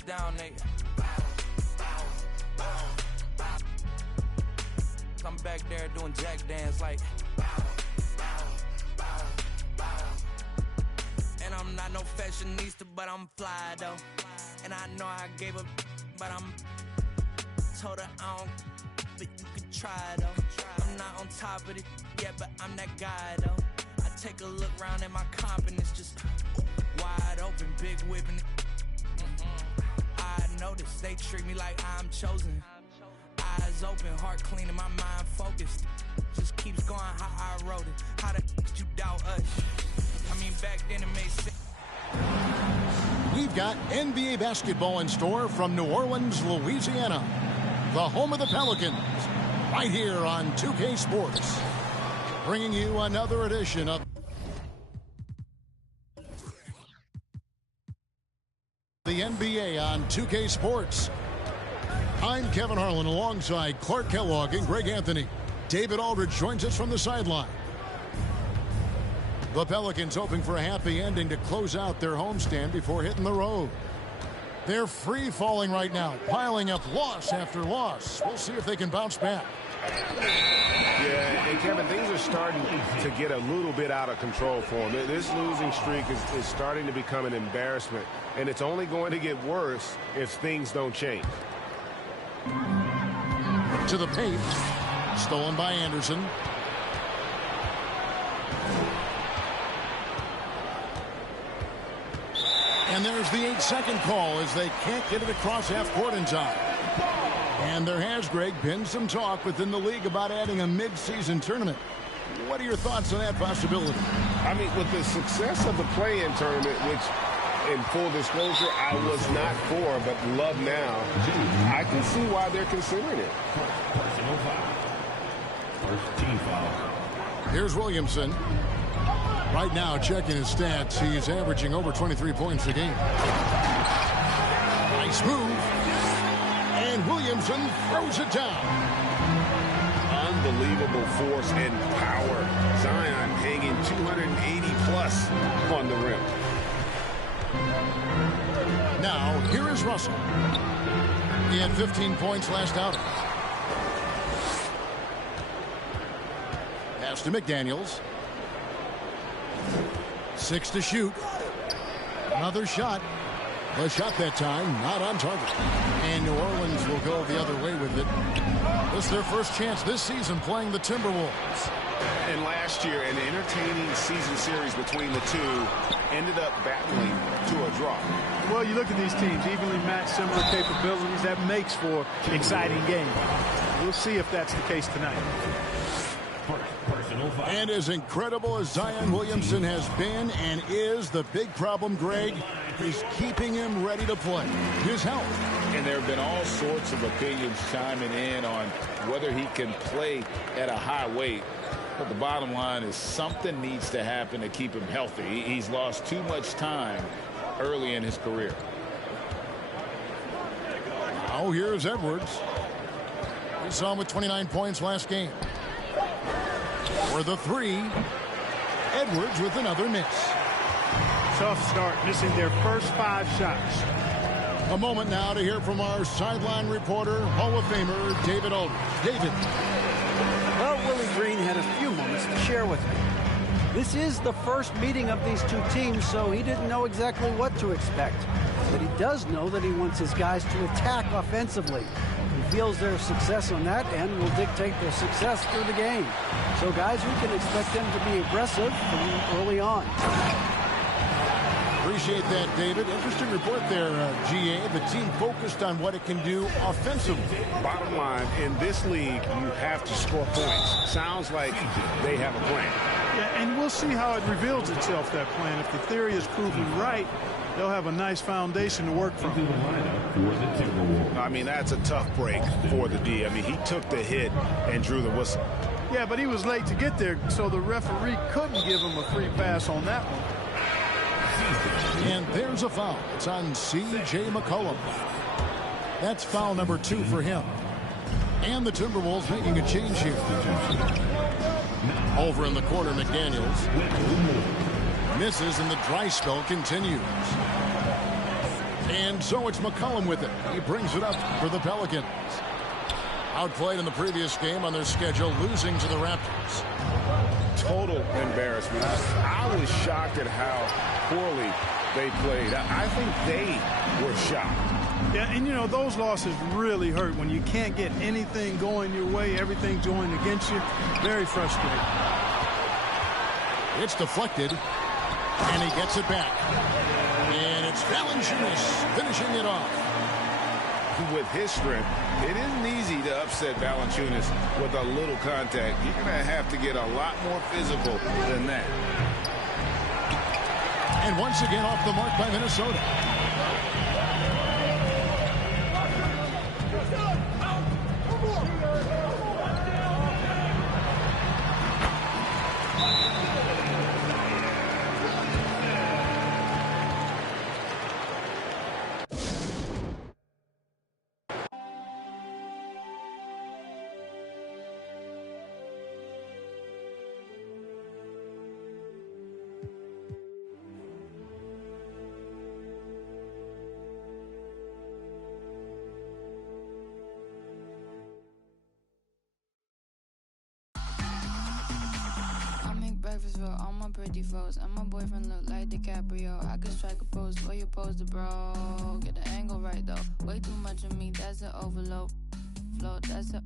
touchdown, nigga. I'm back there doing jack dance like. And I'm not no fashionista, but I'm fly though. And I know I gave up, but I'm told her I don't, but you can try though. I'm not on top of it yet, but I'm that guy though. I take a look around at my confidence, just wide open, big whipping it. I notice they treat me like I'm chosen. Eyes open, heart clean, and my mind focused. Just keeps going how I wrote it. How the could you doubt us? I mean, back then it made sense. We've got NBA basketball in store from New Orleans, Louisiana, the home of the Pelicans, right here on 2K Sports, bringing you another edition of the NBA on 2K Sports. I'm Kevin Harlan alongside Clark Kellogg and Greg Anthony. David Aldridge joins us from the sideline. The Pelicans hoping for a happy ending to close out their homestand before hitting the road. They're free falling right now, piling up loss after loss. We'll see if they can bounce back. Yeah, and Kevin, things are starting to get a little bit out of control for them. This losing streak is starting to become an embarrassment, and it's only going to get worse if things don't change. To the paint, stolen by Anderson. And there's the 8-second call as they can't get it across half court in time. And there has, Greg, been some talk within the league about adding a mid-season tournament. What are your thoughts on that possibility? I mean, with the success of the play-in tournament, which in full disclosure, I was not for, but love now, I can see why they're considering it. Personal foul. First team foul. Here's Williamson. Right now, checking his stats, he's averaging over 23 points a game. Nice move. And Williamson throws it down. Unbelievable force and power. Zion hanging 280-plus on the rim. Now, here is Russell. He had 15 points last outing. Pass to McDaniels. 6 to shoot. Another shot. A shot that time, not on target. And New Orleans will go the other way with it. This is their first chance this season playing the Timberwolves. And last year, an entertaining season series between the two ended up battling to a draw. Well, you look at these teams, evenly matched, similar capabilities. That makes for an exciting game. We'll see if that's the case tonight. And as incredible as Zion Williamson has been and is, the big problem, Greg, is keeping him ready to play. His health. And there have been all sorts of opinions chiming in on whether he can play at a high weight. But the bottom line is something needs to happen to keep him healthy. He's lost too much time early in his career. Now here's Edwards. We saw him with 29 points last game. For the three, Edwards with another miss. Tough start, missing their first 5 shots. A moment now to hear from our sideline reporter, Hall of Famer David Aldridge. David. Well, Willie Green had a few moments to share with me. This is the first meeting of these two teams, so he didn't know exactly what to expect. But he does know that he wants his guys to attack offensively. He feels their success on that end will dictate their success through the game. So, guys, we can expect them to be aggressive from early on. Appreciate that, David. Interesting report there, GA. The team focused on what it can do offensively. Bottom line, in this league, you have to score points. Sounds like they have a plan. Yeah, and we'll see how it reveals itself, that plan. If the theory is proven right, they'll have a nice foundation to work from. I mean, that's a tough break for the D. I mean, he took the hit and drew the whistle. Yeah, but he was late to get there, so the referee couldn't give him a free pass on that one. And there's a foul. It's on C.J. McCollum. That's foul number 2 for him. And the Timberwolves making a change here. Over in the corner, McDaniels. Misses, and the dry spell continues. And so it's McCollum with it. He brings it up for the Pelicans. Outplayed in the previous game on their schedule, losing to the Raptors. Total embarrassment. I was shocked at how poorly they played. I think they were shocked. Yeah, and, you know, those losses really hurt when you can't get anything going your way, everything's going against you. Very frustrating. It's deflected, and he gets it back. And it's Valanciunas finishing it off. With his strength, it isn't easy to upset Valanciunas with a little contact. You're going to have to get a lot more physical than that. And once again off the mark by Minnesota. Breakfast for all my pretty folks, and my boyfriend look like DiCaprio. I could strike a pose for you, pose the bro. Get the angle right though. Way too much of me, that's an overload. Float, that's a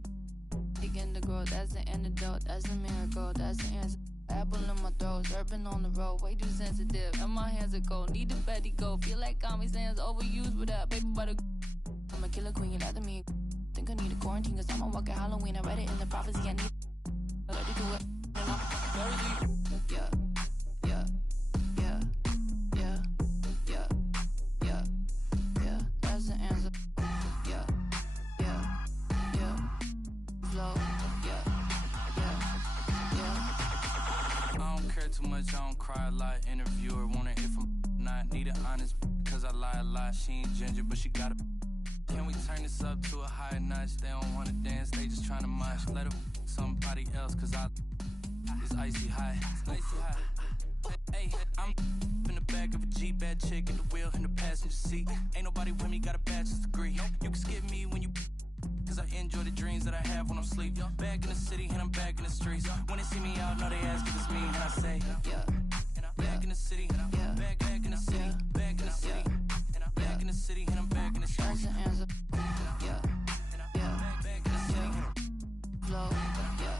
begin to grow. That's the antidote, that's a miracle, that's the answer. Apple in my throat, surfing on the road, way too sensitive, and my hands are cold. Need a Betty go, feel like Comic Sans overused without paper butter. I'm a killer queen, you lie to me. Think I need a quarantine, cause I'm a walking Halloween. I read it in the prophecy, I need I like to do it. Yeah, yeah, yeah, yeah, yeah, yeah, yeah, that's the answer. Yeah, yeah, yeah, flow, yeah, yeah. I don't care too much, I don't cry a lot. Interviewer wanna hear from not need it honest, cause I lie a lot. She ain't ginger, but she got a. Can we turn this up to a higher notch? They don't wanna dance, they just tryna mosh. Let her somebody else, cause it's icy high. Icy high. Hey, I'm in the back of a Jeep, bad chick at the wheel in the passenger seat. Ain't nobody with me, got a bachelor's degree. You can skip me when you, cause I enjoy the dreams that I have when I'm asleep. Back in the city and I'm back in the streets. When they see me out, know they ask if it's me, and I say, yeah. Back in the city, back in the city, back in the city, back in the city, and I'm back in the streets. That's the answer. Yeah, yeah, back in the city. Flow, yeah.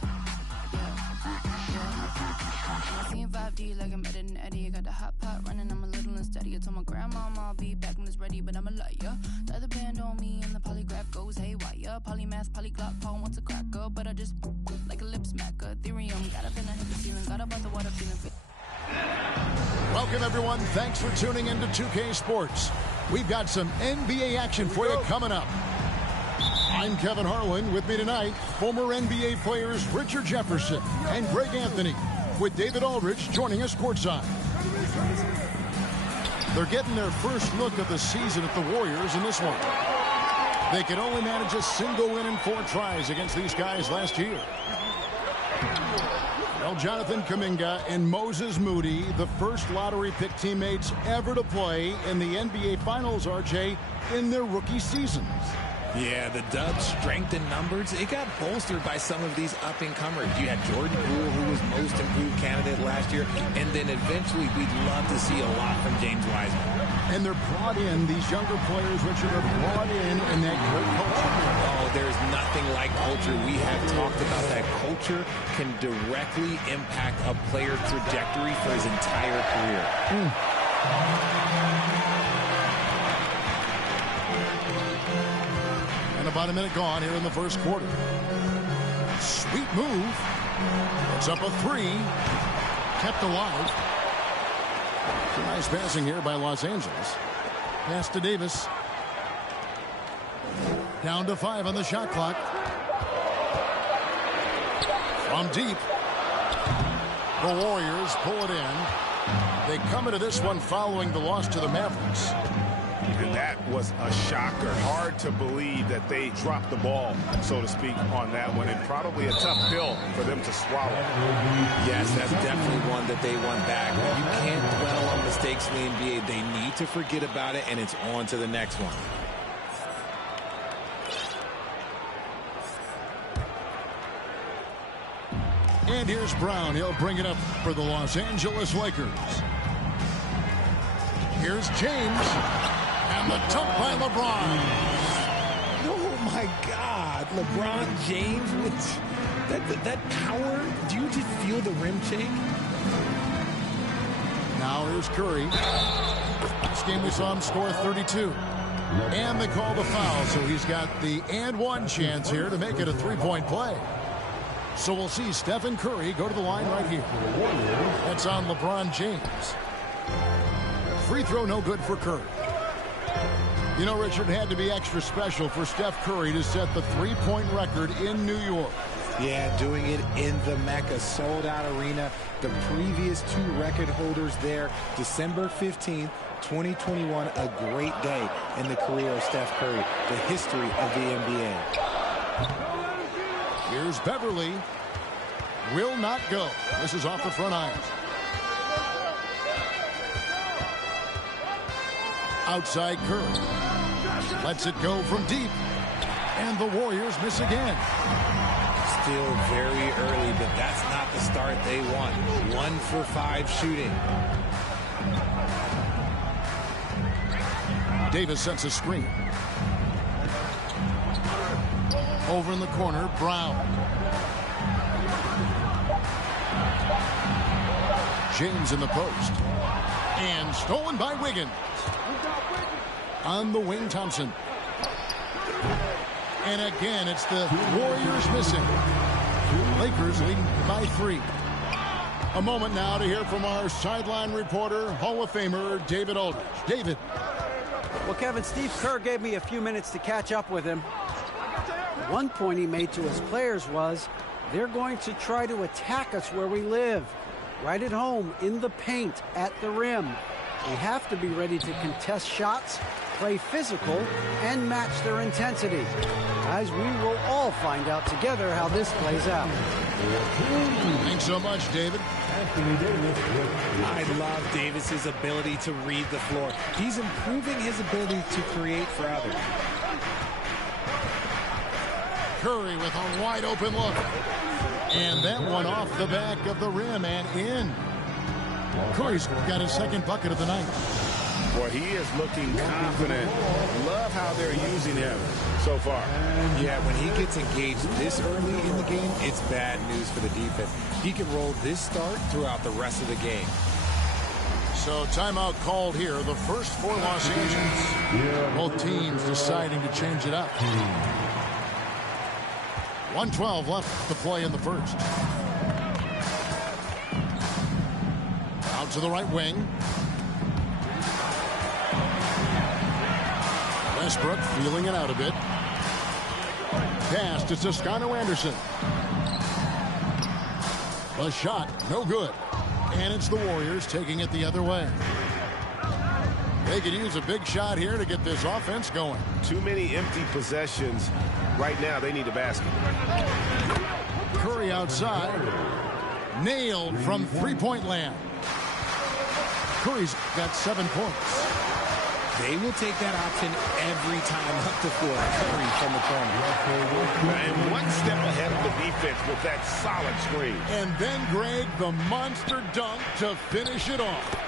I'm seeing 5D like I'm better than Eddie. I got the hot pot running, I'm a little unsteady. I told my grandma I'll be back when it's ready, but I'm a liar. Tie the band on me and the polygraph goes haywire. Polymath, polyglot, Paul wants a cracker, but I just like a lip smacker. Ethereum, got up and I hit the ceiling, got up out the water feeling fit. Welcome, everyone. Thanks for tuning into 2K Sports. We've got some NBA action for you coming up. I'm Kevin Harlan. With me tonight, former NBA players Richard Jefferson and Greg Anthony, with David Aldridge joining us courtside. They're getting their first look of the season at the Warriors in this one. They could only manage a single win in 4 tries against these guys last year. Well, Jonathan Kuminga and Moses Moody, the first lottery pick teammates ever to play in the NBA Finals, RJ, in their rookie seasons. Yeah, the Dubs' strength in numbers, it got bolstered by some of these up-and-comers. You had Jordan Poole, who was most improved candidate last year, and then eventually we'd love to see a lot from James Wiseman. And they're brought in, these younger players, Richard, are brought in that great culture. Oh, there's nothing like culture. We have talked about that culture can directly impact a player's trajectory for his entire career. About a minute gone here in the first quarter. Sweet move. It's up a 3. Kept alive. Nice passing here by Los Angeles. Pass to Davis. Down to 5 on the shot clock. From deep. The Warriors pull it in. They come into this one following the loss to the Mavericks. And that was a shocker. Hard to believe that they dropped the ball, so to speak, on that one. And probably a tough pill for them to swallow. Yes, that's definitely one that they want back. You can't dwell on mistakes in the NBA. They need to forget about it, and it's on to the next one. And here's Brown. He'll bring it up for the Los Angeles Lakers. Here's James. And the dunk by LeBron. Oh, my God. LeBron James with that power. Do you just feel the rim shake? Now here's Curry. This game we saw him score 32. And they call the foul, so he's got the and one chance here to make it a three-point play. So we'll see Stephen Curry go to the line right here. That's on LeBron James. Free throw no good for Curry. You know, Richard, had to be extra special for Steph Curry to set the three-point record in New York. Yeah, doing it in the Mecca, sold-out arena. The previous two record holders there, December 15th, 2021, a great day in the career of Steph Curry, the history of the NBA. Here's Beverly. Will not go. This is off the front iron. Outside Curry. Lets it go from deep. And the Warriors miss again. Still very early, but that's not the start they want. 1 for 5 shooting. Davis sets a screen. Over in the corner, Brown. James in the post. And stolen by Wiggins. On the wing, Thompson. And again, it's the Warriors missing. Lakers leading by 3. A moment now to hear from our sideline reporter, Hall of Famer David Aldridge. David. Well, Kevin, Steve Kerr gave me a few minutes to catch up with him. One point he made to his players was, they're going to try to attack us where we live. Right at home, in the paint, at the rim. We have to be ready to contest shots, play physical, and match their intensity. Guys, we will all find out together how this plays out. Thanks so much, David. I love Davis's ability to read the floor. He's improving his ability to create for others. Curry with a wide open look. And that one off the back of the rim and in. Curry's got his second bucket of the night. Boy, he is looking confident. Love how they're using him so far. Yeah, when he gets engaged this early in the game, it's bad news for the defense. He can roll this start throughout the rest of the game. So timeout called here, the first for Los Angeles. Both teams deciding to change it up. 1:12 left to play in the first. Out to the right wing. Westbrook feeling it out a bit. Pass to Toscano Anderson. The shot, no good. And it's the Warriors taking it the other way. They could use a big shot here to get this offense going. Too many empty possessions. Right now, they need a basket. Curry outside. Nailed from three-point land. Curry's got 7 points. They will take that option every time up the floor. Curry from the corner. And one step ahead of the defense with that solid screen. And then, Greg, the monster dunk to finish it off.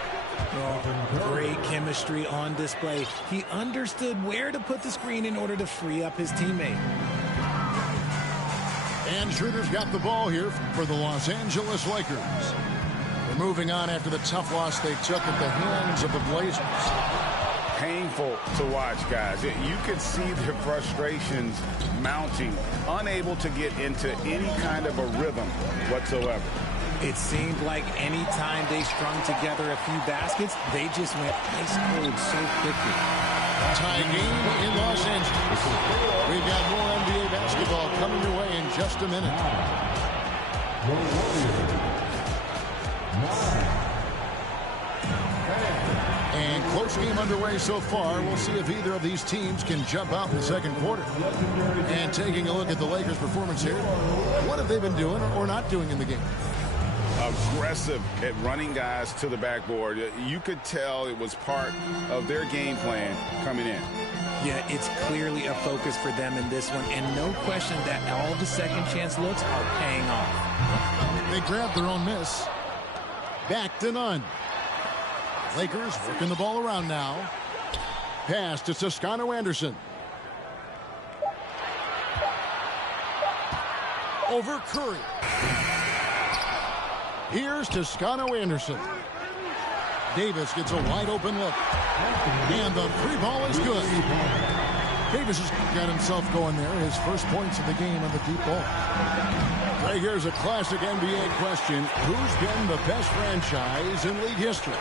Oh, great chemistry on display. He understood where to put the screen in order to free up his teammate. And Schroeder's got the ball here for the Los Angeles Lakers. They're moving on after the tough loss they took at the hands of the Blazers. Painful to watch, guys. You can see their frustrations mounting, unable to get into any kind of a rhythm whatsoever. It seemed like any time they strung together a few baskets, they just went ice cold so quickly. Tie game in Los Angeles. We've got more NBA basketball coming your way in just a minute. And close game underway so far. We'll see if either of these teams can jump out in the second quarter. And taking a look at the Lakers' performance here, what have they been doing or not doing in the game? Aggressive at running guys to the backboard. You could tell it was part of their game plan coming in. Yeah, it's clearly a focus for them in this one, and no question that all the second chance looks are paying off. They grabbed their own miss. Back to none. Lakers working the ball around now. Pass to Toscano Anderson. Over Curry. Here's Toscano Anderson. Davis gets a wide open look. And the free ball is good. Davis has got himself going there. His first points of the game on the deep ball. Right, here's a classic NBA question. Who's been the best franchise in league history?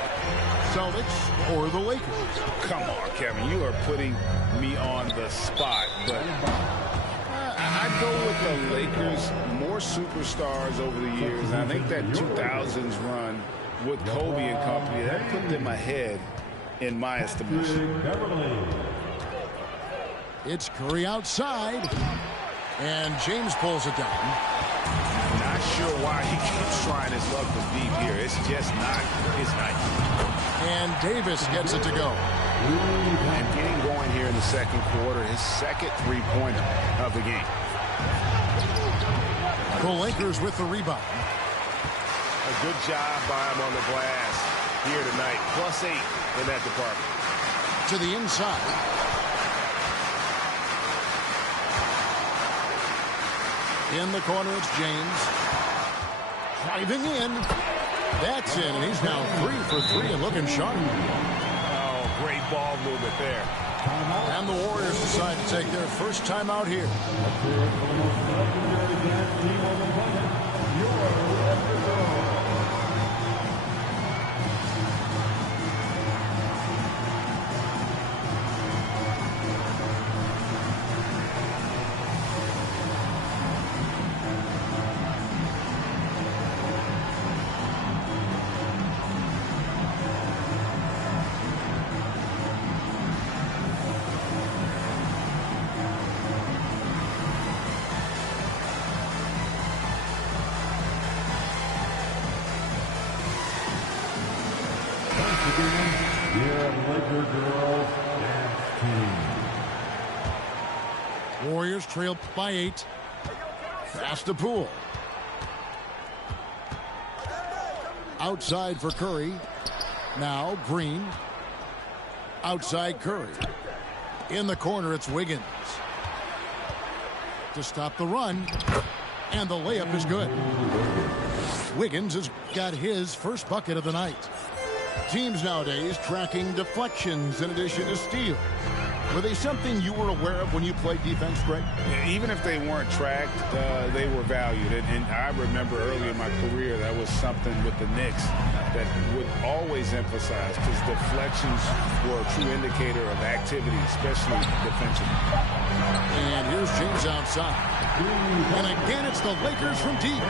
Celtics or the Lakers? Come on, Kevin. You are putting me on the spot. But I'd go with the Lakers. More superstars over the years. I think that 2000s run with Kobe and company, that put them ahead in my estimation. It's Curry outside. And James pulls it down. Not sure why he keeps trying his luck from deep here. It's just not his night. And Davis gets it to go. And getting going here in the second quarter, his second three-pointer of the game. The Lakers with the rebound. A good job by him on the glass here tonight. +8 in that department. To the inside. In the corner, it's James. Driving in. That's in, and he's now 3 for 3 and looking sharp. Oh, great ball movement there. And the Warriors decide to take their first time out here. Warriors trail by 8. Pass to Poole. Outside for Curry. Now Green. Outside Curry. In the corner, it's Wiggins. To stop the run. And the layup is good. Wiggins has got his first bucket of the night. Teams nowadays tracking deflections in addition to steals. Were they something you were aware of when you played defense, Greg? Yeah, even if they weren't tracked, they were valued. And I remember early in my career, that was something with the Knicks that would always emphasize, because deflections were a true indicator of activity, especially defensively. And here's James outside. And again, it's the Lakers from deep.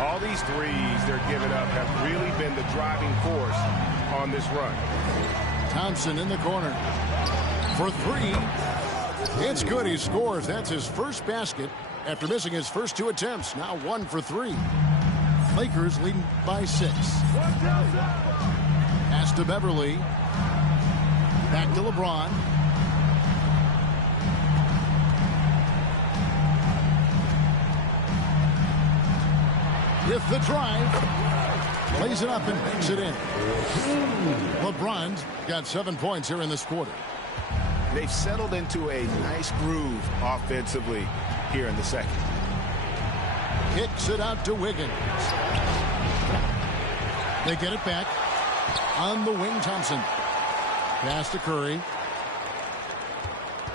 All these threes they're giving up have really been the driving force on this run. Thompson in the corner. For 3. It's good. He scores. That's his first basket after missing his first 2 attempts. Now 1 for 3. Lakers leading by 6. Pass to Beverly. Back to LeBron. With the drive. Plays it up and makes it in. LeBron's got 7 points here in this quarter. They've settled into a nice groove offensively here in the second. Kicks it out to Wiggins. They get it back. On the wing, Thompson. Pass to Curry.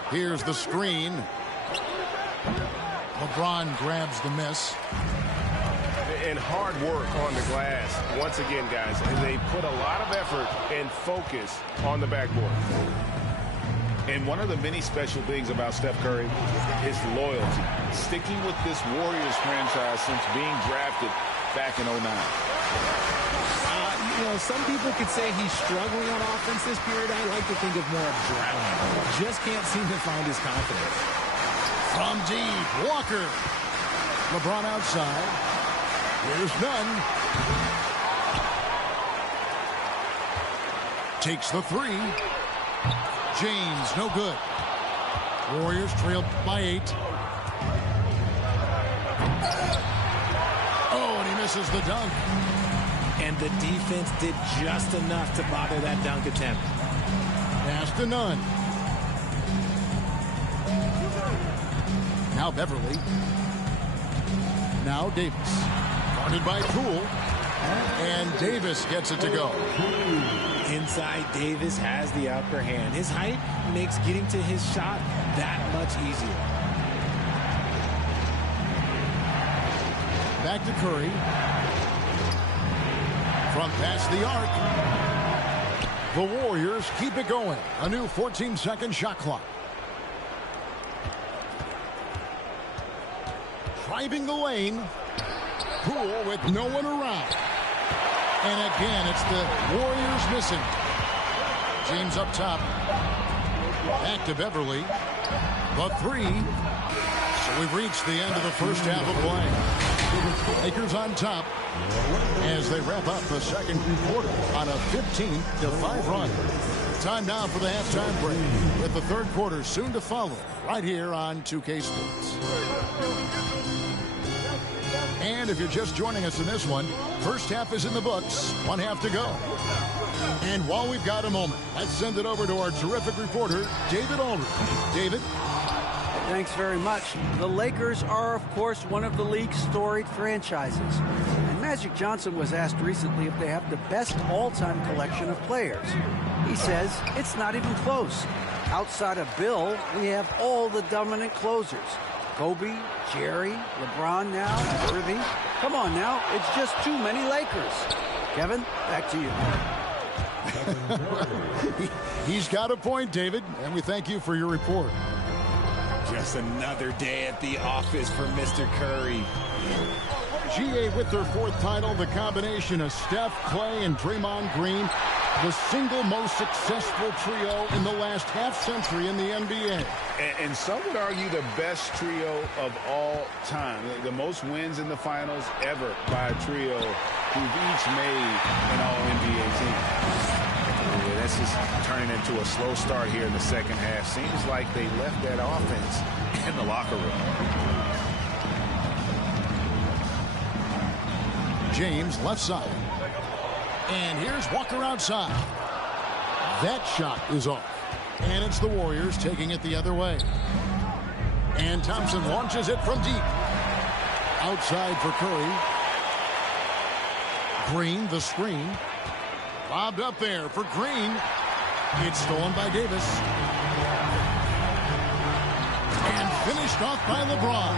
Here's the screen. LeBron grabs the miss. And hard work on the glass. Once again, guys, they put a lot of effort and focus on the backboard. And one of the many special things about Steph Curry is loyalty. Sticking with this Warriors franchise since being drafted back in 2009. You know, some people could say he's struggling on offense this period. I like to think of more of drowning. Just can't seem to find his confidence. From deep, Walker. LeBron outside. Here's Nunn. Takes the three. James, no good. Warriors trail by 8. Oh, and he misses the dunk. And the defense did just enough to bother that dunk attempt. Pass to Nunn. Now Beverly. Now Davis. Guarded by Poole. And Davis gets it to go. Inside, Davis has the upper hand. His height makes getting to his shot that much easier. Back to Curry. From past the arc. The Warriors keep it going. A new 14-second shot clock. Driving the lane. Poole with no one around. And again, it's the Warriors missing. James up top. Back to Beverly. The three. So we've reached the end of the first half of play. Lakers on top as they wrap up the second quarter on a 15-5 run. Time now for the halftime break with the third quarter soon to follow right here on 2K Sports. And if you're just joining us in this one, first half is in the books, one half to go. And while we've got a moment, let's send it over to our terrific reporter, David Aldridge. David? Thanks very much. The Lakers are, of course, one of the league's storied franchises. And Magic Johnson was asked recently if they have the best all-time collection of players. He says it's not even close. Outside of Bill, we have all the dominant closers. Kobe, Jerry, LeBron now, Worthy. Come on now, it's just too many Lakers. Kevin, back to you. He's got a point, David, and we thank you for your report. Just another day at the office for Mr. Curry. GA with their fourth title, the combination of Steph, Clay, and Draymond Green, the single most successful trio in the last half-century in the NBA. And some would argue the best trio of all time. The most wins in the finals ever by a trio who've each made an all-NBA team. Yeah, this is turning into a slow start here in the second half. Seems like they left that offense in the locker room. James left side. And here's Walker outside. That shot is off. And it's the Warriors taking it the other way. And Thompson launches it from deep. Outside for Curry. Green, the screen. Lobbed up there for Green. It's stolen by Davis. And finished off by LeBron.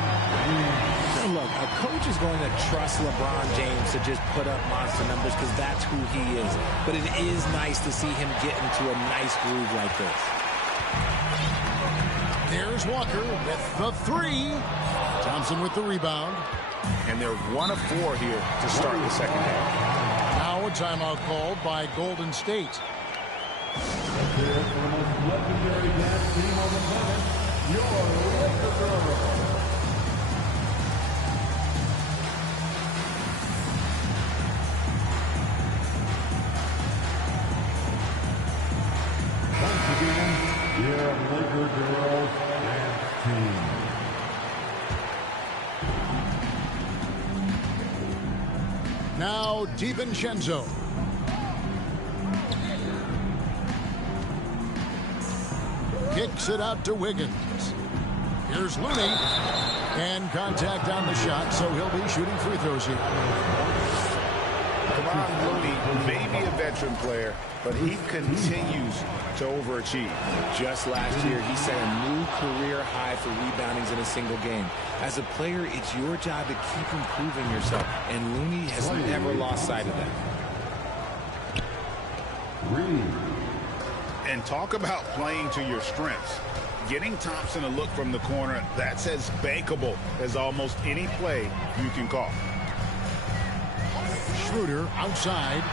Look, a coach is going to trust LeBron James to just put up monster numbers because that's who he is. But it is nice to see him get into a nice groove like this. There's Walker with the three. Thompson with the rebound. And they're 1 of 4 here to start the second half. Now a timeout called by Golden State. Legendary dance team on the planet, your Lakers. Your Laker girls dance team. Now DiVincenzo. Kicks it out to Wiggins. Here's Looney. And contact on the shot, so he'll be shooting free throws here. Kevon Looney may be a veteran player, but he continues to overachieve. Just last year, he set a new career high for reboundings in a single game. As a player, it's your job to keep improving yourself, and Looney has never lost sight of that. And talk about playing to your strengths. Getting Thompson a look from the corner, that's as bankable as almost any play you can call. Schroeder outside.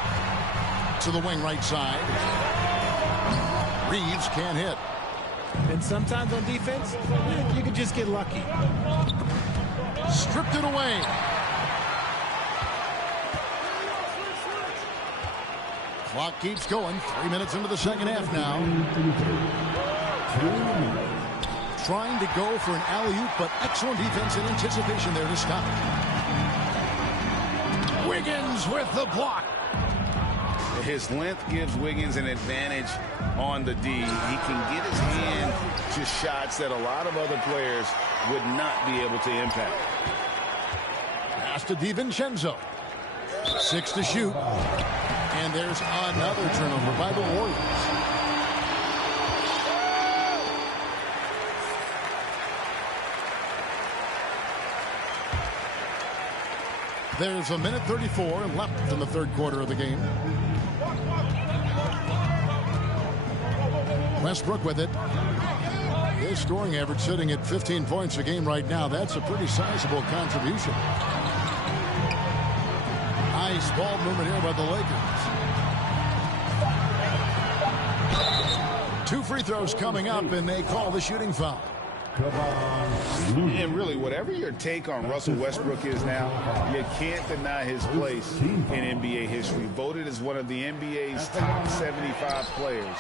to the wing right side. Reeves can't hit. And sometimes on defense, you can just get lucky. Stripped it away. Clock keeps going. 3 minutes into the second half now. Trying to go for an alley-oop, but excellent defense and anticipation there to stop. Wiggins with the block. His length gives Wiggins an advantage on the D. He can get his hand to shots that a lot of other players would not be able to impact. Pass to DiVincenzo. 6 to shoot. And there's another turnover by the Warriors. There's a minute 34 left in the third quarter of the game. Westbrook with it. His scoring average sitting at 15 points a game right now. That's a pretty sizable contribution. Nice ball movement here by the Lakers. 2 free throws coming up, and they call the shooting foul. And really, whatever your take on Russell Westbrook is now, you can't deny his place in NBA history. Voted as one of the NBA's top 75 players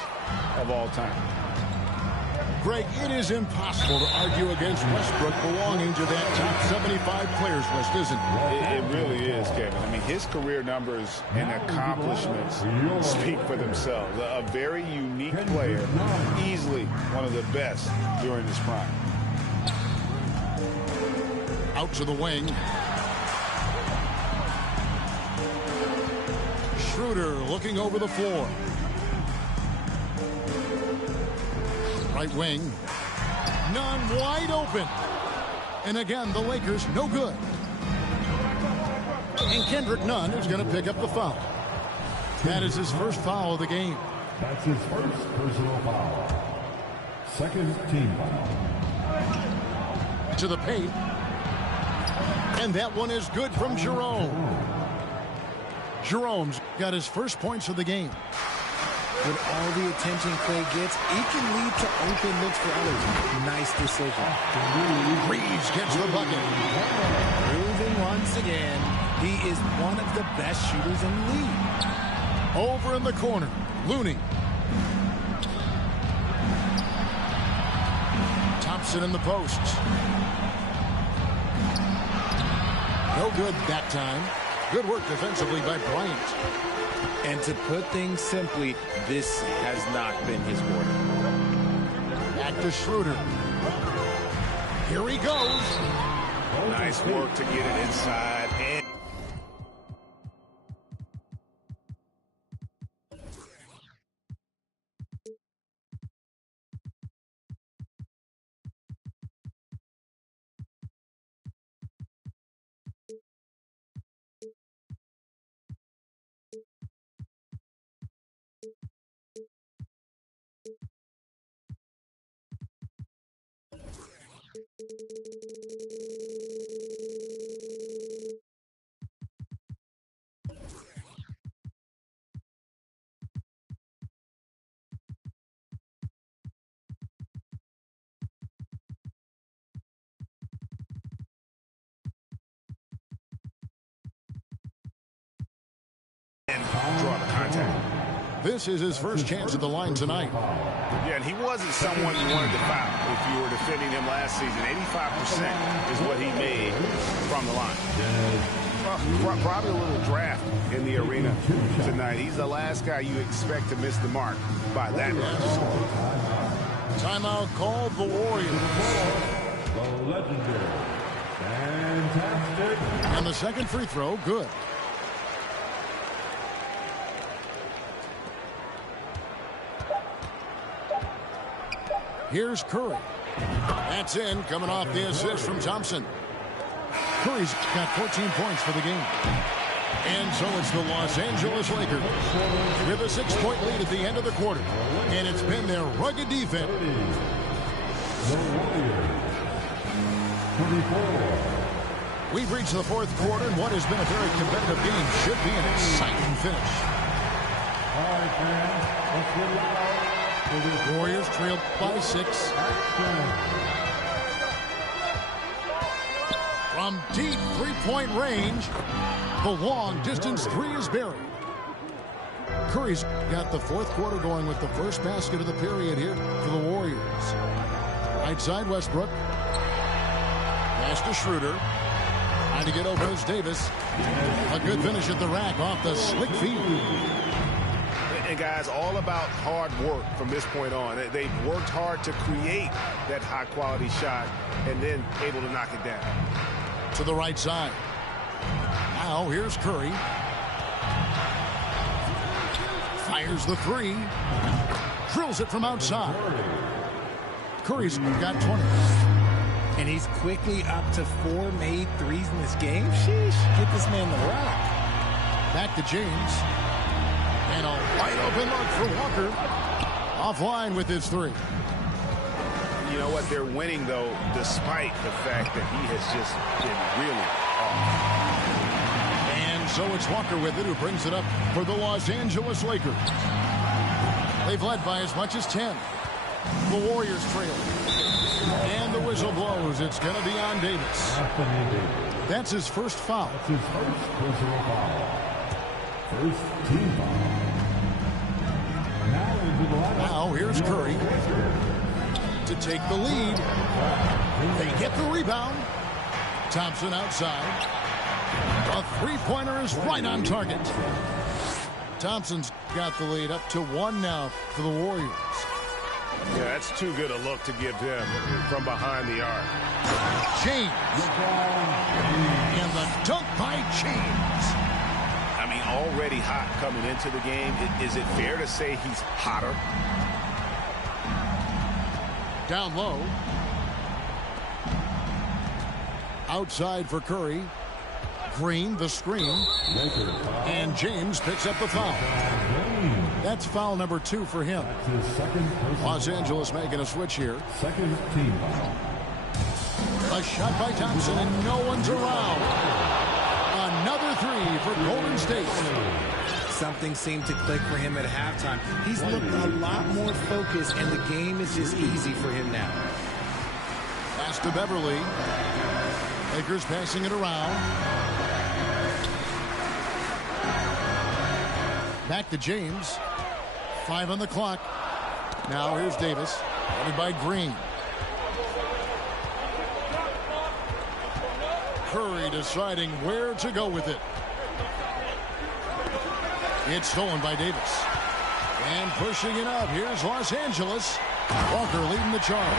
of all time. Greg, it is impossible to argue against Westbrook belonging to that top 75 players list, isn't it? It really is, Kevin. I mean, his career numbers and accomplishments speak for themselves. A very unique player, easily one of the best during his prime. Out to the wing. Schroeder looking over the floor. Right wing. Nunn wide open. And again, the Lakers no good. And Kendrick Nunn is going to pick up the foul. That is his first foul of the game. That's his first personal foul. Second team foul. To the paint. And that one is good from Jerome. Jerome's got his first points of the game. With all the attention Clay gets, he can lead to open looks for others. Nice decision. Reeves gets the bucket. Proving once again, he is one of the best shooters in the league. Over in the corner, Looney. Thompson in the posts. No good that time. Good work defensively by Bryant. And to put things simply, this has not been his quarter. Back to Schroeder. Here he goes. Nice work to get it inside. And draw the contact. This is his first chance at the line tonight. Yeah, and he wasn't someone you wanted to foul if you were defending him last season. 85% is what he made from the line. Well, probably a little draft in the arena tonight. He's the last guy you expect to miss the mark by that much. Timeout called the Warriors. The legendary. Fantastic. And the second free throw, good. Here's Curry. That's in, coming off the assist from Thompson. Curry's got 14 points for the game. And so it's the Los Angeles Lakers with a 6-point lead at the end of the quarter. And it's been their rugged defense. The Warriors. 34. We've reached the fourth quarter, and what has been a very competitive game should be an exciting finish. Warriors trail by 6. From deep three-point range, the long-distance three is buried. Curry's got the fourth quarter going with the first basket of the period here for the Warriors. Right side, Westbrook. Pass to Schroeder. Trying to get over as Davis. A good finish at the rack off the slick feed. And guys, all about hard work from this point on. They've worked hard to create that high-quality shot and then able to knock it down. To the right side. Now here's Curry. Fires the three. Drills it from outside. Curry's got 20. And he's quickly up to 4 made threes in this game. Sheesh, get this man the rock. Back to James. And a wide open look for Walker. Offline with his three. You know what? They're winning, though, despite the fact that he has just been really off. And so it's Walker with it who brings it up for the Los Angeles Lakers. They've led by as much as 10. The Warriors trail. And the whistle blows. It's going to be on Davis. That's his first foul. That's his first personal foul. First team foul. Now here's Curry to take the lead. They get the rebound. Thompson outside. A three-pointer is right on target. Thompson's got the lead up to 1 now for the Warriors. Yeah, that's too good a look to give him from behind the arc. James. And the dunk by James. I mean, already hot coming into the game. Is it fair to say he's hotter? Down low. Outside for Curry. Green, the screen. And James picks up the foul. That's foul number 2 for him. Los Angeles making a switch here. Second team foul. A shot by Thompson, and no one's around. Another three for Golden State. Something seemed to click for him at halftime. He's looked a lot more focused, and the game is just easy for him now. Pass to Beverly. Lakers passing it around. Back to James. 5 on the clock. Now here's Davis. Headed by Green. Curry deciding where to go with it. It's stolen by Davis. And pushing it up. Here's Los Angeles. Walker leading the charge.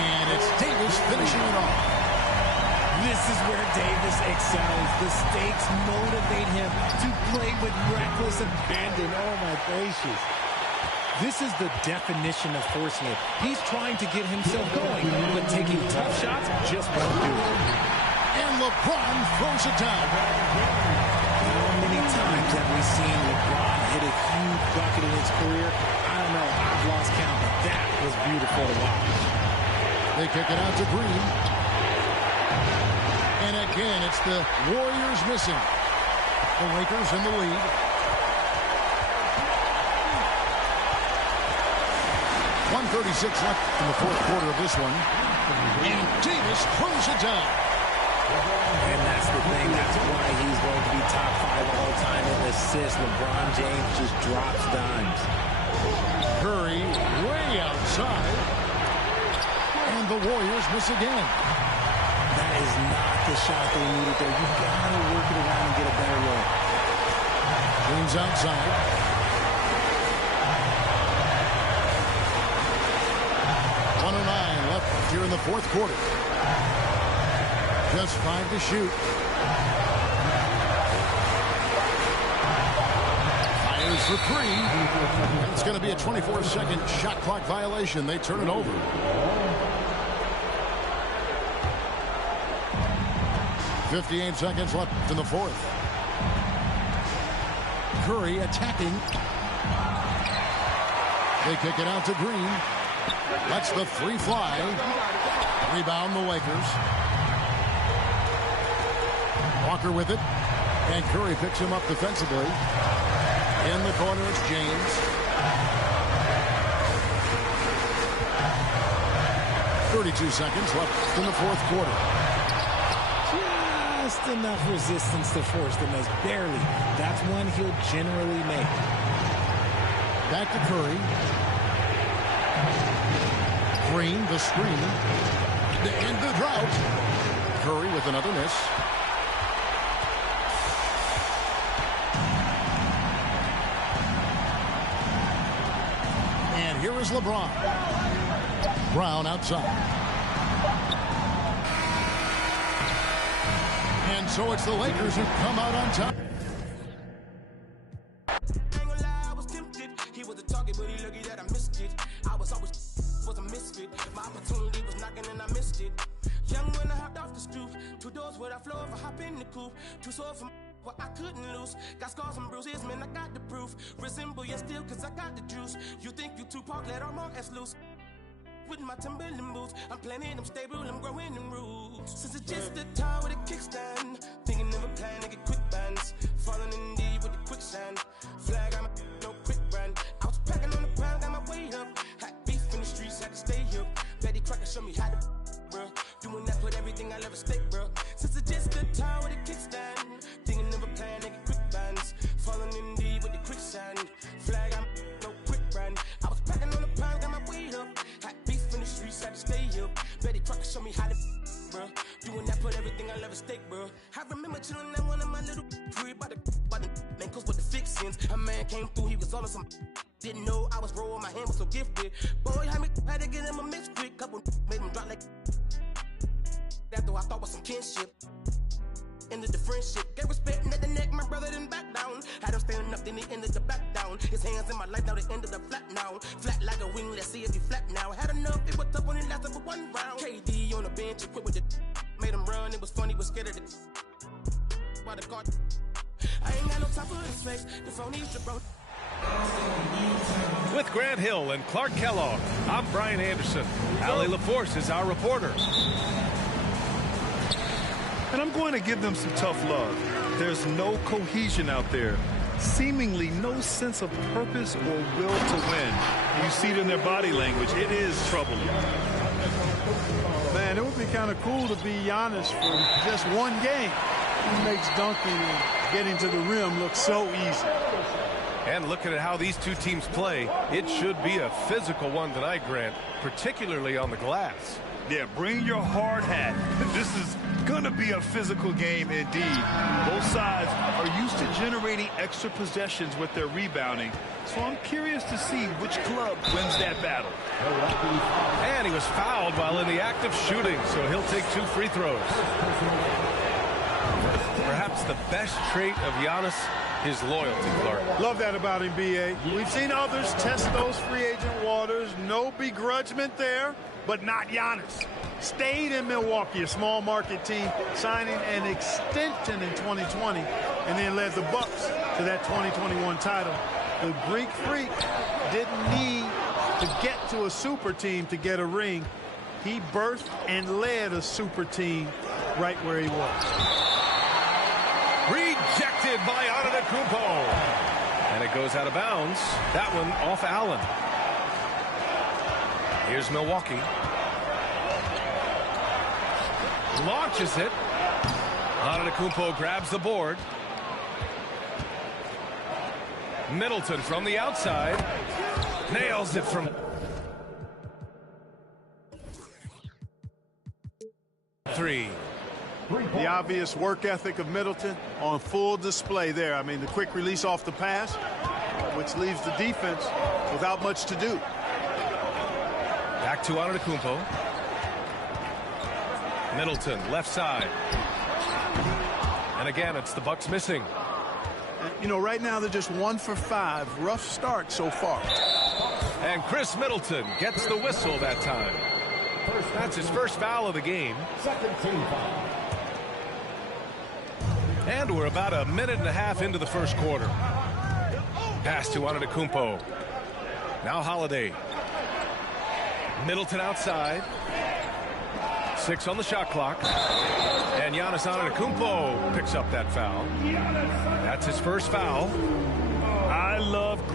And it's Davis finishing it off. This is where Davis excels. The stakes motivate him to play with reckless abandon. Oh, my gracious. This is the definition of forcing it. He's trying to get himself going, but taking tough shots just won't do it. And LeBron throws it down. How many times have we seen LeBron hit a huge bucket in his career? I don't know. I've lost count, but that was beautiful to watch. They kick it out to Green. And again, it's the Warriors missing. The Lakers in the lead. .136 left in the fourth quarter of this one. And Davis throws it down. And that's the thing. That's why he's going to be top 5 all time in assists. LeBron James just drops dimes. Curry way outside. And the Warriors miss again. That is not the shot they needed there. You've got to work it around and get a better look. James outside. Left here in the fourth quarter. Just 5 to shoot. Fires for 3. And it's going to be a 24-second shot clock violation. They turn it over. .58 seconds left in the fourth. Curry attacking. They kick it out to Green. That's the 3 fly. Rebound the Lakers. Walker with it. And Curry picks him up defensively. In the corner, it's James. 32 seconds left in the fourth quarter. Just enough resistance to force the miss. Barely. That's one he'll generally make. Back to Curry. Green, the screen. And the drought. Curry with another miss. And here is LeBron. Brown outside. And so it's the Lakers who come out on top. I was tempted. He was a target, but he lucky that I missed it. I was always a misfit. My opportunity was knocking and I missed it. Young when I hopped off the stoop. 2 doors where I flow if I hop in the coupe. 2 swords from what I couldn't lose. Got scars and bruises, man, I got the proof. Resemble you still, cause I got the juice. You think you Tupac, let all my ass loose. With my Timberland boots, I'm planning, I'm stable, I'm growing in roots. Since it's just a time with a kickstand, thinking never plan to get quick bands. Falling in deep with the quicksand. Flag, I'm no quick brand. I was packing on the ground, got my weight up. Had beef in the streets, had to stay up. Betty Crocker showed me how to, bruh. Doing that, put everything I ever stake, bruh. Since it's just a time with a kickstand, thinking never plan to get quick bands. Falling in deep with the quicksand. Flag, I'm no quick brand. I was packing on the ground, got my weight up. Had in the streets, had to stay up. Betty Crocker showed me how to, bruh. Doing that, put everything I ever stake, bruh. I remember chilling at one of my little free by the man, cause with the fixins. A man came through, he was on some. Didn't know I was rolling, my hand was so gifted. Boy, had to get him a mix quick. Couple made him drop like that, though I thought was some kinship. Ended the friendship, gave respect and at the neck, my brother didn't back down. Had him standing up, then he ended the back down. His hands in my life, now they ended up flat now. Flat like a wing, let's see if he flat now. Had enough, it was tough when it lasted for 1 round. KD on the bench, equipped with the made him run, it was funny, was scared of the by the card. I ain't got no time for his face, the phone needs to bro. With Grant Hill and Clark Kellogg, I'm Brian Anderson. Allie LaForce is our reporter. And I'm going to give them some tough love. There's no cohesion out there. Seemingly no sense of purpose or will to win. You see it in their body language. It is troubling. Man, it would be kind of cool to be Giannis for just one game. He makes dunking and getting to the rim look so easy. And looking at how these two teams play, it should be a physical one tonight, Grant, particularly on the glass. Yeah, bring your hard hat. This is going to be a physical game indeed. Both sides are used to generating extra possessions with their rebounding, so I'm curious to see which club wins that battle. And he was fouled while in the act of shooting, so he'll take 2 free throws. Perhaps the best trait of Giannis, his loyalty, Clark. Love that about him, B.A. We've seen others test those free agent waters. No begrudgment there, but not Giannis. Stayed in Milwaukee, a small market team, signing an extension in 2020, and then led the Bucks to that 2021 title. The Greek Freak didn't need to get to a super team to get a ring. He birthed and led a super team right where he was. Rejected by Antetokounmpo. And it goes out of bounds. That one off Allen. Here's Milwaukee. Launches it. Antetokounmpo grabs the board. Middleton from the outside. Nails it from... three. The obvious work ethic of Middleton on full display there. I mean, the quick release off the pass, which leaves the defense without much to do. Back to Antetokounmpo. Middleton, left side. And again, it's the Bucks missing. You know, right now they're just 1 for 5. Rough start so far. And Chris Middleton gets the whistle that time. That's his first foul of the game. Second team foul. And we're about a minute and a half into the first quarter. Pass to Antetokounmpo. Now Holiday. Middleton outside. 6 on the shot clock. And Giannis Antetokounmpo picks up that foul. That's his first foul. I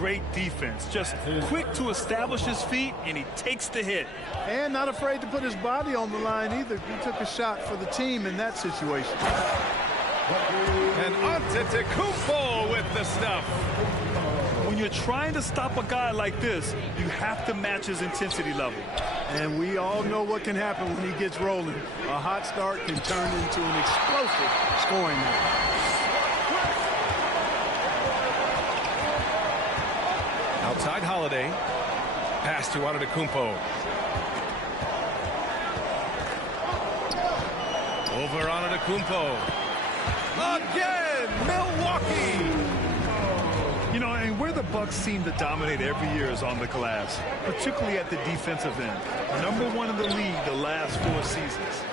great defense. Just quick to establish his feet, and he takes the hit. And not afraid to put his body on the line either. He took a shot for the team in that situation. And Antetokounmpo with the stuff. When you're trying to stop a guy like this, you have to match his intensity level. And we all know what can happen when he gets rolling. A hot start can turn into an explosive scoring night. Outside Holiday. Pass to Antetokounmpo. Over Antetokounmpo. Again, Milwaukee. You know, and where the Bucks seem to dominate every year is on the glass, particularly at the defensive end. #1 in the league the last 4 seasons.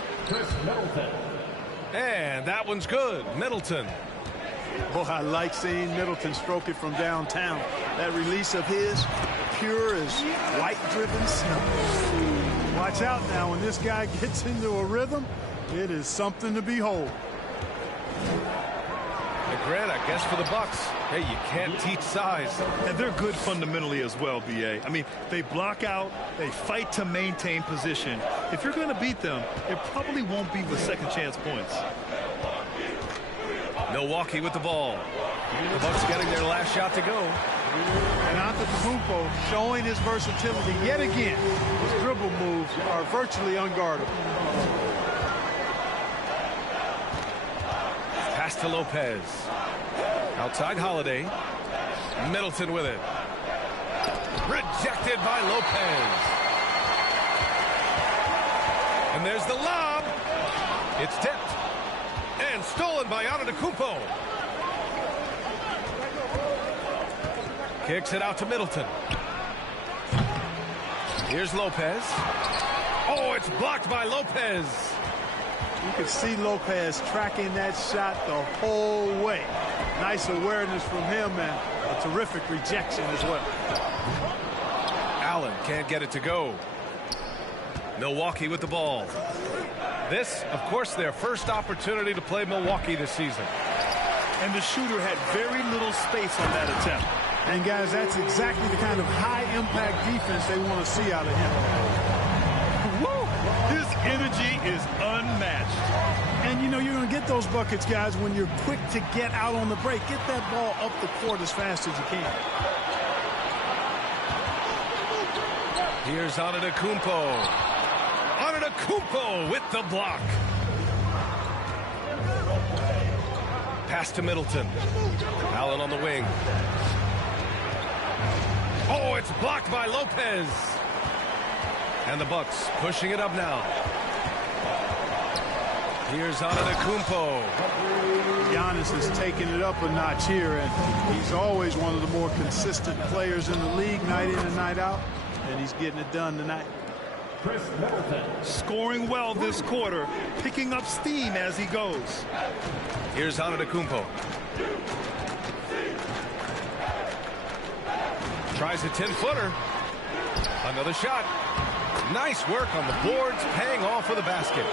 And that one's good. Middleton. Boy, I like seeing Middleton stroke it from downtown. That release of his, pure as light-driven snow. Watch out now. When this guy gets into a rhythm, it is something to behold. And Grant, I guess for the Bucks, hey, you can't teach size. And they're good fundamentally as well, B.A. I mean, they block out, they fight to maintain position. If you're going to beat them, it probably won't be with second chance points. Milwaukee with the ball. The Bucks getting their last shot to go. And Antetokounmpo showing his versatility yet again. His dribble moves are virtually unguardable. Pass to Lopez. Outside Holiday. Middleton with it. Rejected by Lopez. And there's the lob. It's tipped. And stolen by Antetokounmpo. Kicks it out to Middleton. Here's Lopez. Oh, it's blocked by Lopez. You can see Lopez tracking that shot the whole way. Nice awareness from him and a terrific rejection as well. Allen can't get it to go. Milwaukee with the ball. This, of course, their first opportunity to play Milwaukee this season. And the shooter had very little space on that attempt. And, guys, that's exactly the kind of high-impact defense they want to see out of him. Woo! His energy is unmatched. And, you know, you're going to get those buckets, guys, when you're quick to get out on the break. Get that ball up the court as fast as you can. Here's Antetokounmpo. Antetokounmpo with the block. Pass to Middleton. Allen on the wing. Oh, it's blocked by Lopez. And the Bucks pushing it up now. Here's Antetokounmpo. Giannis is taking it up a notch here, and he's always one of the more consistent players in the league, night in and night out, and he's getting it done tonight. Scoring well this quarter, picking up steam as he goes. Here's Antetokounmpo. Tries a 10-footer. Another shot. Nice work on the boards, paying off with a basket.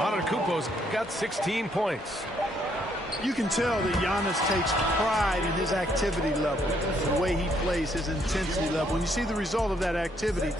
Antetokounmpo's got 16 points. You can tell that Giannis takes pride in his activity level, the way he plays, his intensity level. When you see the result of that activity,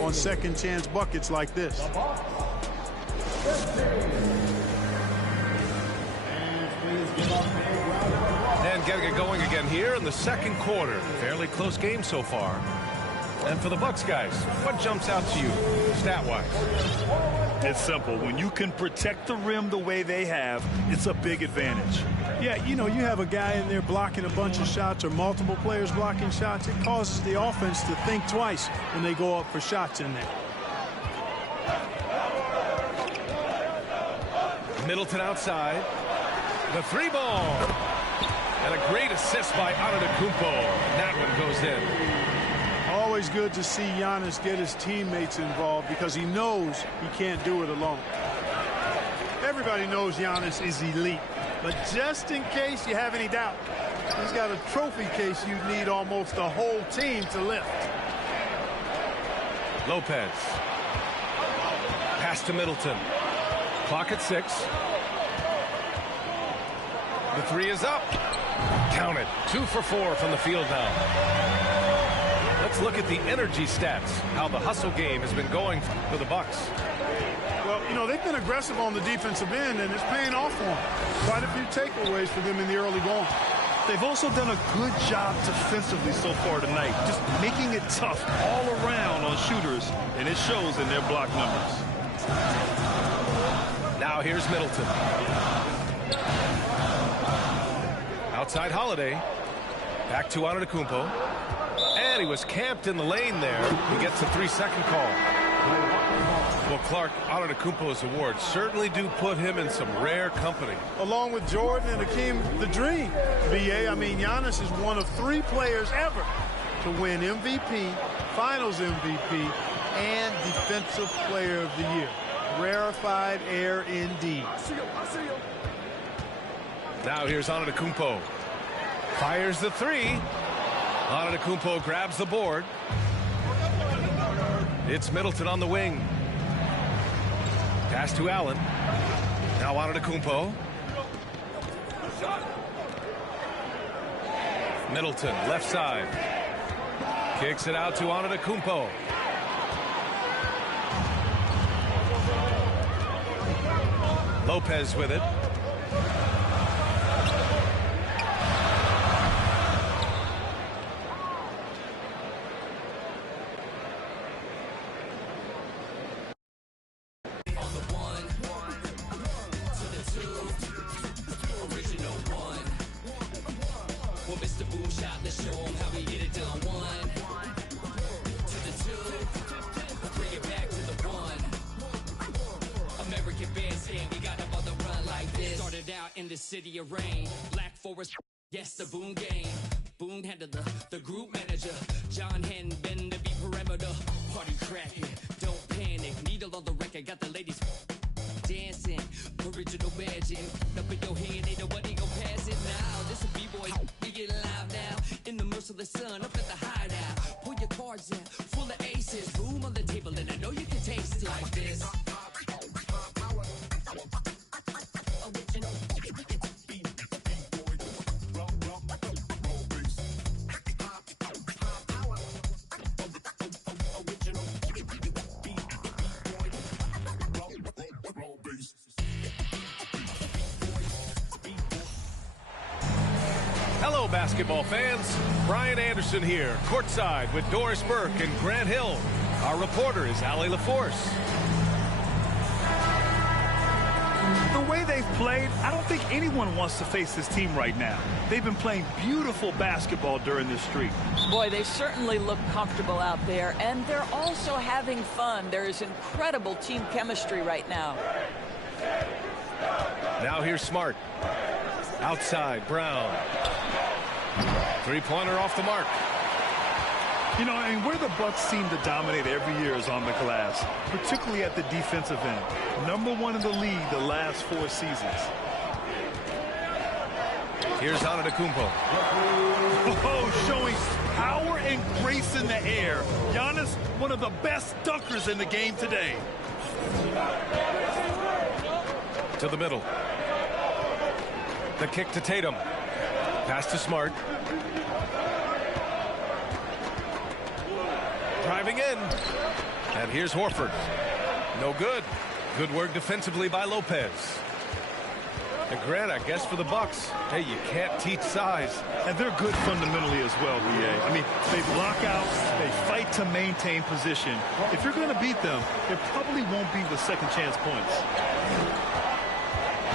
on second chance buckets like this. And getting it going again here in the second quarter. Fairly close game so far. And for the Bucks guys, what jumps out to you stat-wise? It's simple. When you can protect the rim the way they have, it's a big advantage. Yeah, you know, you have a guy in there blocking a bunch of shots or multiple players blocking shots. It causes the offense to think twice when they go up for shots in there. Middleton outside. The three ball. And a great assist by Antetokounmpo. That one goes in. Always good to see Giannis get his teammates involved because he knows he can't do it alone. Everybody knows Giannis is elite, but just in case you have any doubt, he's got a trophy case you need almost the whole team to lift. Lopez. Pass to Middleton. Clock at 6. The three is up. Counted. 2 for 4 from the field now. Let's look at the energy stats, how the hustle game has been going for the Bucks. Well, you know, they've been aggressive on the defensive end, and it's paying off for them. Quite a few takeaways for them in the early going. They've also done a good job defensively so far tonight, just making it tough all around on shooters, and it shows in their block numbers. Now here's Middleton. Outside Holiday. Back to Antetokounmpo. And he was camped in the lane there. He gets a 3-second call. Well, Clark, Antetokounmpo's awards certainly do put him in some rare company. Along with Jordan and Hakeem the Dream, BA, I mean, Giannis is one of 3 players ever to win MVP, Finals MVP, and Defensive Player of the Year. Rarefied air indeed. Now here's Antetokounmpo. Fires the 3. Antetokounmpo grabs the board. It's Middleton on the wing. Pass to Allen. Now Antetokounmpo. Middleton, left side. Kicks it out to Antetokounmpo. Lopez with it. City of rain, Black Forest, yes, the Boone game. Boone handled the group manager. John Henn been the beat perimeter. Party cracking, don't panic. Needle on the record, got the ladies dancing. Original magic, up in your hand, ain't nobody gon' pass it now. This a B-boy, we get live now. In the merciless sun, up at the hideout. Pull your cards out, full of aces. Boom on the table, and I know you can taste it like this. Hello, basketball fans. Brian Anderson here, courtside with Doris Burke and Grant Hill. Our reporter is Allie LaForce. The way they've played, I don't think anyone wants to face this team right now. They've been playing beautiful basketball during this streak. Boy, they certainly look comfortable out there, and they're also having fun. There is incredible team chemistry right now. Now here's Smart. Outside, Brown. Three-pointer off the mark. You know, and where the Bucks seem to dominate every year is on the glass, particularly at the defensive end. #1 in the league the last 4 seasons. Here's Antetokounmpo. Oh, showing power and grace in the air. Giannis, one of the best dunkers in the game today. To the middle. The kick to Tatum. Pass to Smart. Driving in. And here's Horford. No good. Good work defensively by Lopez. And Grant, I guess for the Bucks, hey, you can't teach size. And they're good fundamentally as well, BA. I mean, they block out, they fight to maintain position. If you're going to beat them, it probably won't be with second chance points.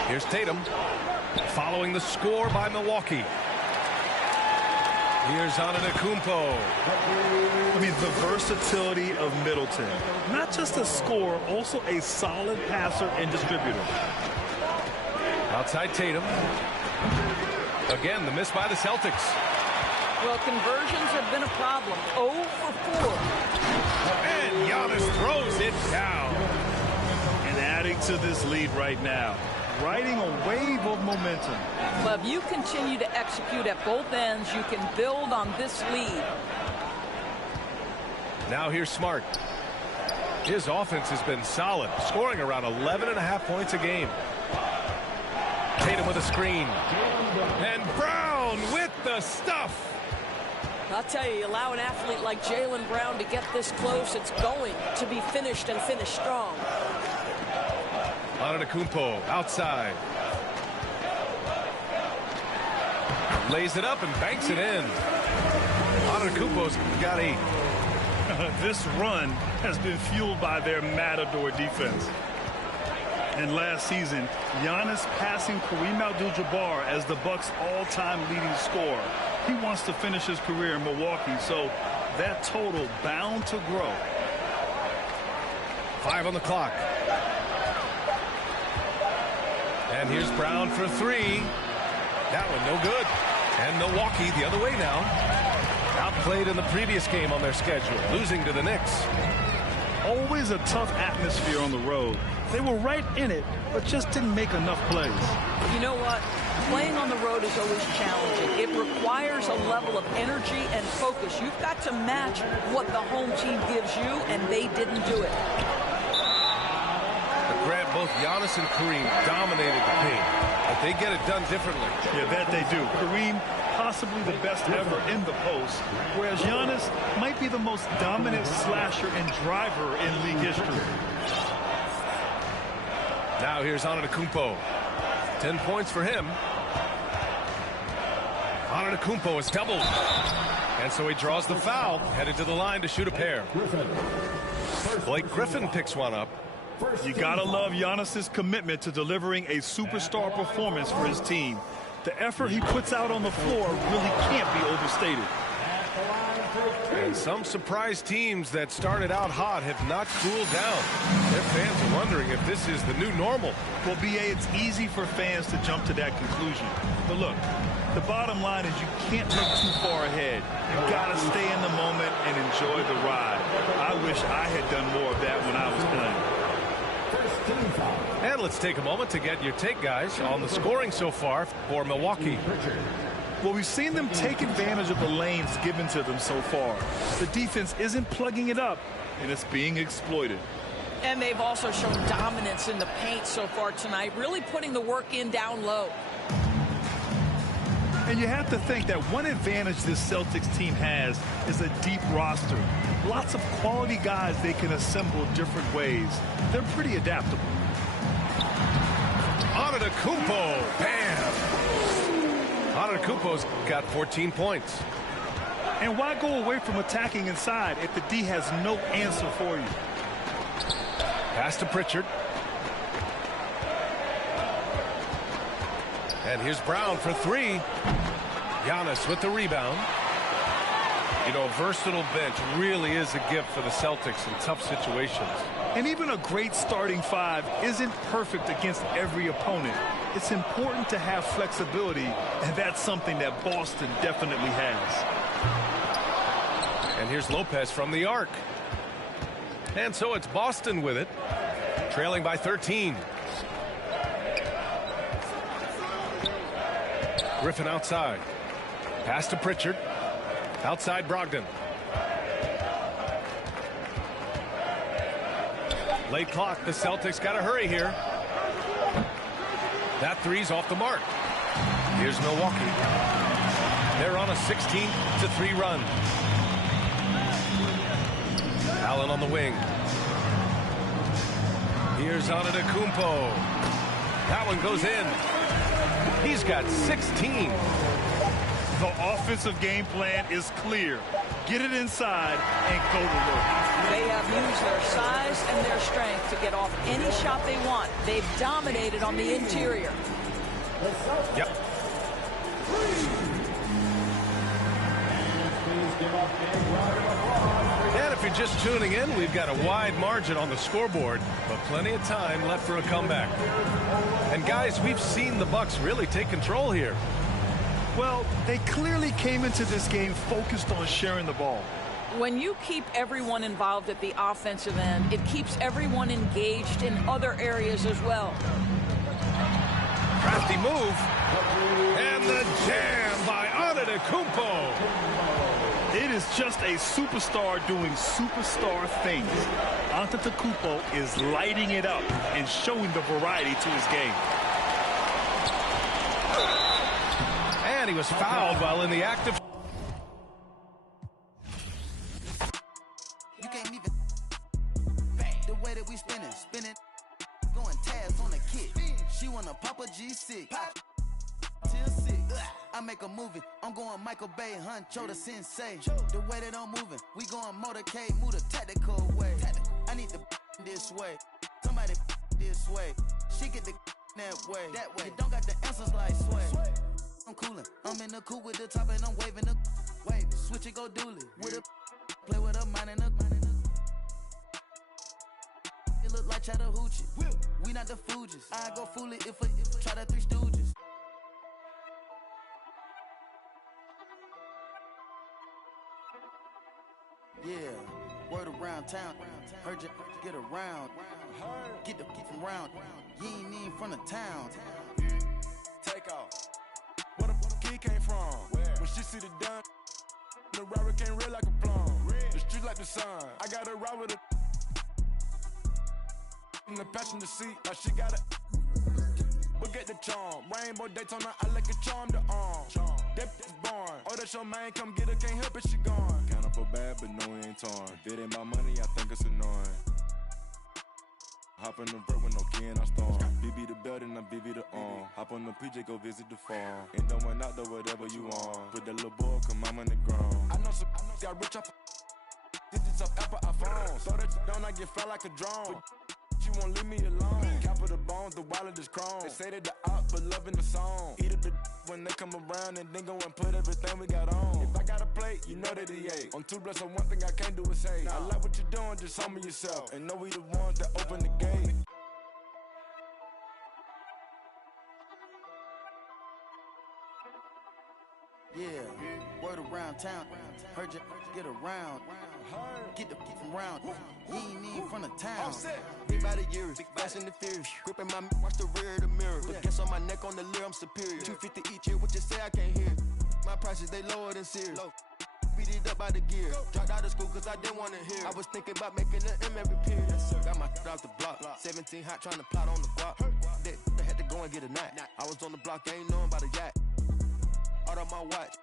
Here's Tatum. Following the score by Milwaukee. Here's Antetokounmpo. I mean, the versatility of Middleton. Not just a scorer, also a solid passer and distributor. Outside Tatum. Again, the miss by the Celtics. Well, conversions have been a problem. 0 for 4. And Giannis throws it down. And adding to this lead right now, riding a wave of momentum. Well, if you continue to execute at both ends, you can build on this lead. Now here's Smart. His offense has been solid, scoring around 11.5 points a game. Tatum with a screen. And Brown with the stuff. I'll tell you, allow an athlete like Jaylen Brown to get this close, it's going to be finished and finished strong. Antetokounmpo outside. Lays it up and banks it in. Antetokounmpo's got 8. This run has been fueled by their Matador defense. And last season, Giannis passing Kareem Abdul-Jabbar as the Bucks' all-time leading scorer. He wants to finish his career in Milwaukee, so that total bound to grow. 5 on the clock. And here's Brown for 3. That one no good. And Milwaukee the other way now. Outplayed in the previous game on their schedule, losing to the Knicks. Always a tough atmosphere on the road. They were right in it, but just didn't make enough plays. You know what? Playing on the road is always challenging. It requires a level of energy and focus. You've got to match what the home team gives you, and they didn't do it. But Grant, both Giannis and Kareem dominated the paint, but they get it done differently. Yeah, that they do. Kareem, possibly the best ever in the post, whereas Giannis might be the most dominant slasher and driver in league history. Now here's Antetokounmpo. 10 points for him. Antetokounmpo is doubled. And so he draws the foul, headed to the line to shoot a pair. Blake Griffin picks one up. You gotta love Giannis's commitment to delivering a superstar performance for his team. The effort he puts out on the floor really can't be overstated. And some surprise teams that started out hot have not cooled down. Their fans are wondering if this is the new normal. Well, B.A., it's easy for fans to jump to that conclusion. But look, the bottom line is you can't look too far ahead. You gotta stay in the moment and enjoy the ride. I wish I had done more of that when I was playing. And let's take a moment to get your take, guys, on the scoring so far for Milwaukee. Well, we've seen them take advantage of the lanes given to them so far. The defense isn't plugging it up, and it's being exploited. And they've also shown dominance in the paint so far tonight, really putting the work in down low. And you have to think that one advantage this Celtics team has is a deep roster. Lots of quality guys they can assemble different ways. They're pretty adaptable. Antetokounmpo, bam! Antetokounmpo's got 14 points. And why go away from attacking inside if the D has no answer for you? Pass to Pritchard. And here's Brown for 3. Giannis with the rebound. You know, a versatile bench really is a gift for the Celtics in tough situations. And even a great starting 5 isn't perfect against every opponent. It's important to have flexibility, and that's something that Boston definitely has. And here's Lopez from the arc. And so it's Boston with it, trailing by 13. Griffin outside. Pass to Pritchard. Outside Brogdon. Late clock. The Celtics got to hurry here. That three's off the mark. Here's Milwaukee. They're on a 16-3 run. Allen on the wing. Here's Antetokounmpo. That one goes in. He's got 16. The offensive game plan is clear. Get it inside and go to work. They have used their size and their strength to get off any shot they want. They've dominated on the interior. Yep. And if you're just tuning in, we've got a wide margin on the scoreboard, but plenty of time left for a comeback. And guys, we've seen the Bucks really take control here. Well, they clearly came into this game focused on sharing the ball. When you keep everyone involved at the offensive end, it keeps everyone engaged in other areas as well. Crafty move. And the jam by Antetokounmpo. It is just a superstar doing superstar things. Antetokounmpo is lighting it up and showing the variety to his game. And he was fouled while in the act of... You can't even... The way that we spin it. Going tabs on the kick. She wanna pop a G6. Till 6. I make a movie. I'm going Michael Bay, Huncho the Sensei. The way that I'm moving, we going motorcade, move the tactical way. I need the this way. Somebody this way. She get the that way. You don't got the answers like sway. I'm coolin'. I'm in the coupe with the top and I'm waving the wave. Switch it, go dually. With a play with a mind and a. It look like Chattahoochee. We not the Fugees. I go fool it if I try the Three Stooges. Yeah, word around town. Heard you get around. Get the from round. You ain't even from the town. Take off. Where the kid came from? When she see the done, the robber came red like a plum. The street like the sun. I got a ride with a in the passenger seat. Like she got a look at the charm. Rainbow Daytona, I like a charm to arm. That is born. Oh, that's your man, come get her, can't help it, she gone. Kinda for bad, but no, it ain't torn. If it ain't my money, I think it's annoying. Hop in the vert with no key and I storm. BB the belt and I BB the arm. Hop on the PJ, go visit the farm. Ain't no one out there, whatever you want. Put that little boy, come I'm on the ground. I know some got rich off digits of Apple iPhones. Throw that down, I get fly like a drone. She won't leave me alone. Cap of the bones, the wallet is chrome. They say that the out, but loving the song. Eat up the when they come around and then go and put everything we got on. If I got a plate, you know that he ate. I'm too blessed, so one thing I can't do is hate. I like what you're doing, just humble yourself. And know we the ones that open the gate. Yeah, word around town. Heard you get around. Get the from round. You ain't even from the town. Big body years, fast and the furious. Gripping my watch the rear of the mirror. But guess on my neck on the leer, I'm superior. 250 each year, what you say I can't hear. My prices, they lower than Sears. Beat it up by the gear. Dropped out of school cause I didn't want to hear. I was thinking about making an M every period. Got my off the block. 17 hot trying to plot on the block. They had to go and get a knot. I was on the block, ain't knowing about a yacht. Out of my watch.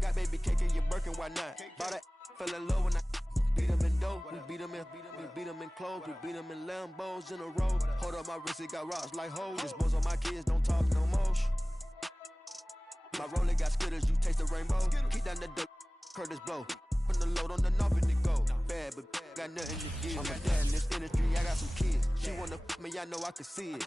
Got baby cake in your Birkin, why not? Bought that, fell in love when I beat them in dough. We beat them in clothes. We beat them in Lambos in a row. Hold up my wrist, it got rocks like hoes. Dispose on my kids, don't talk no more. My roller got skitters, you taste the rainbow. Keep down the dope, Curtis blow. Put the load on the knob and it go. Bad, but got nothing to give. I'm a dad in this industry, I got some kids. She wanna f me, I know I can see it.